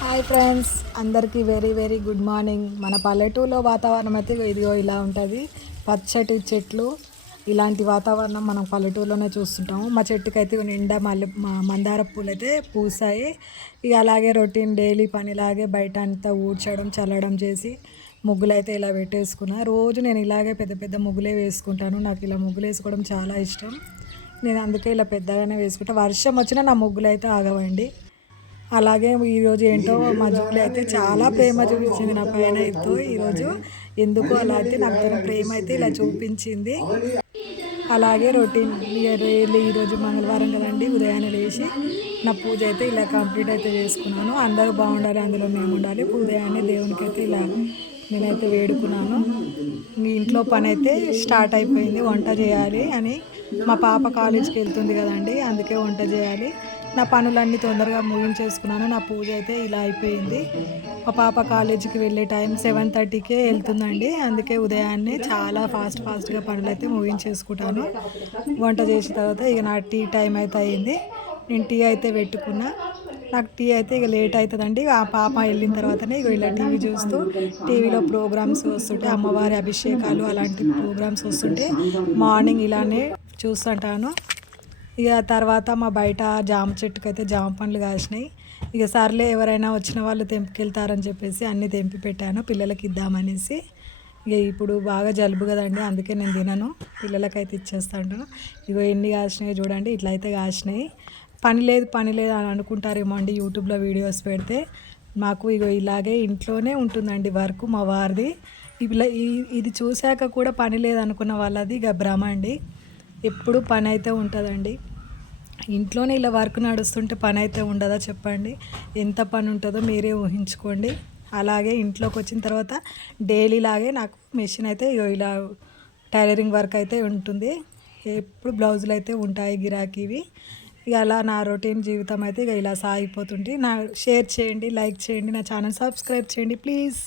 Hi friends, అందరికీ very very good morning. మన పల్లెటూరులో వాతావరణం అయితే ఇదిగో ఇలా ఉంటుంది. పచ్చటి చెట్లు, ఇలాంటి వాతావరణం మనం పల్లెటూరులోనే చూస్తుంటాము. మా చెట్టుకి అయితే నిండా మందార పూలు అయితే పూసాయి. ఇక అలాగే రొటీన్ డైలీ పనిలాగే బయట అంతా ఊడ్చడం చల్లడం చేసి ముగ్గులు అయితే ఇలా పెట్టేసుకున్నా. రోజు నేను ఇలాగే పెద్ద పెద్ద ముగ్గులే వేసుకుంటాను. నాకు ఇలా ముగ్గులు వేసుకోవడం చాలా ఇష్టం. నేను అందుకే ఇలా పెద్దగానే వేసుకుంటా. వర్షం వచ్చినా నా ముగ్గులు అయితే ఆగవండి. అలాగే ఈరోజు ఏంటో మా జూలి అయితే చాలా ప్రేమ చూపించింది నా పైన. ఎంతో ఈరోజు ఎందుకో అలా అయితే నాకు తన ప్రేమ అయితే ఇలా చూపించింది. అలాగే రొటీన్ డైలీ ఈరోజు మంగళవారం కదండి, ఉదయాన్నే లేచి నా పూజ అయితే ఇలా కంప్లీట్ అయితే చేసుకున్నాను. అందరూ బాగుండాలి, అందులో మేము ఉండాలి. ఉదయాన్నే దేవునికి అయితే ఇలా నేనైతే వేడుకున్నాను. మీ ఇంట్లో పని అయితే స్టార్ట్ అయిపోయింది. వంట చేయాలి అని, మా పాప కాలేజీకి వెళ్తుంది కదండి, అందుకే వంట చేయాలి. నా పనులన్నీ తొందరగా ముగించేసుకున్నాను. నా పూజ అయితే ఇలా అయిపోయింది. మా పాప కాలేజీకి వెళ్ళే టైం 7:30కే వెళ్తుందండి, అందుకే ఉదయాన్నే చాలా ఫాస్ట్గా పనులు అయితే ముగించేసుకుంటాను. వంట చేసిన తర్వాత ఇక నా టీ టైం అయితే అయింది. నేను టీ అయితే పెట్టుకున్నా. నాకు టీ అయితే ఇక లేట్ అవుతుందండి. ఆ పాప వెళ్ళిన తర్వాతనే ఇక ఇలా టీవీ చూస్తూ, టీవీలో ప్రోగ్రామ్స్ వస్తుంటే అమ్మవారి అభిషేకాలు అలాంటి ప్రోగ్రామ్స్ వస్తుంటే మార్నింగ్ ఇలానే చూస్తుంటాను. ఇక తర్వాత మా బయట జామ చెట్టుకు అయితే జామ పండ్లు కాసినాయి. ఇక సర్లే, ఎవరైనా వచ్చిన వాళ్ళు తెంపుకెళ్తారని చెప్పేసి అన్నీ తెంపి పెట్టాను పిల్లలకి ఇద్దామనేసి. ఇక ఇప్పుడు బాగా జలుబు కదండి, అందుకే నేను తినను, పిల్లలకైతే ఇచ్చేస్తాను. ఇగో ఎన్ని కాసినాయి చూడండి, ఇట్లా అయితే కాసినాయి. పని లేదు అని అనుకుంటారేమో అండి యూట్యూబ్లో వీడియోస్ పెడితే. మాకు ఇగో ఇలాగే ఇంట్లోనే ఉంటుందండి వర్క్ మా వారిది. ఇలా ఇది చూశాక కూడా పని లేదనుకున్న వాళ్ళది ఇక భ్రమ అండి. ఎప్పుడు పని అయితే ఉంటుందండి. ఇంట్లోనే ఇలా వర్క్ నడుస్తుంటే పని అయితే ఉండదా చెప్పండి? ఎంత పని ఉంటుందో మీరే ఊహించుకోండి. అలాగే ఇంట్లోకి వచ్చిన తర్వాత డైలీ లాగే నాకు మెషిన్ అయితే ఇలా టైలరింగ్ వర్క్ అయితే ఉంటుంది. ఎప్పుడు బ్లౌజులు అయితే ఉంటాయి గిరాకీవి. ఇక అలా నా రొటీన్ జీవితం అయితే ఇక ఇలా సాగిపోతుంది. షేర్ చేయండి, లైక్ చేయండి, నా ఛానల్ సబ్స్క్రైబ్ చేయండి ప్లీజ్.